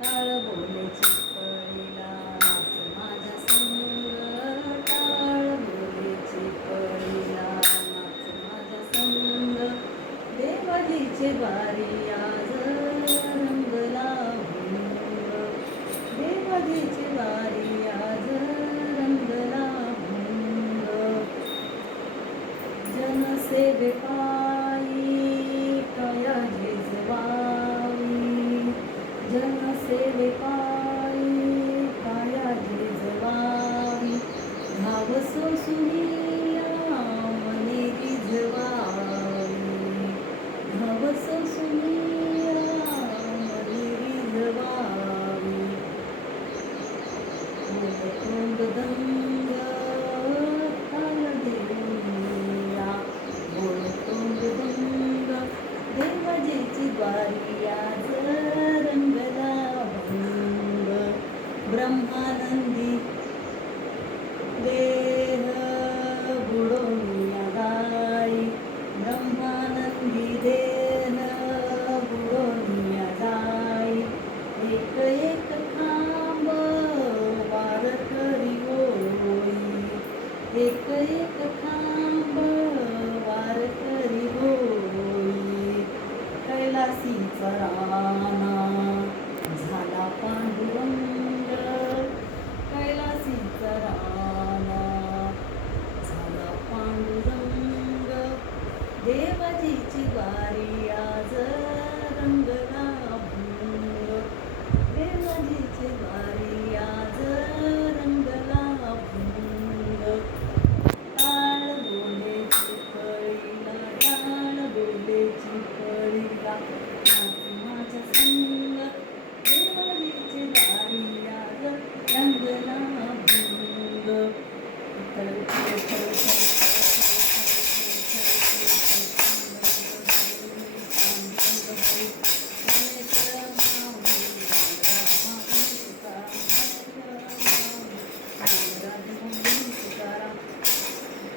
टाळ बोलेची पळीला नाच माझ्या संग, टाळ बोलेची पळीला नाच माझ्या संग. देवाजीचे वारी आज रंगला भंग, देवाजीचे वारी आज रंगला भंग. जनसेवे पायी काया झिजवावी, जनसेवे पायी काया झिजवावी. भाव सोसुनिया मने रिझवावी, भाव सोसुनिया मने रिझवावी. तोंड दंग ताल देऊया, तोंड दंग देवाजीची वारी आज रंगला भंग. ब्रह्मा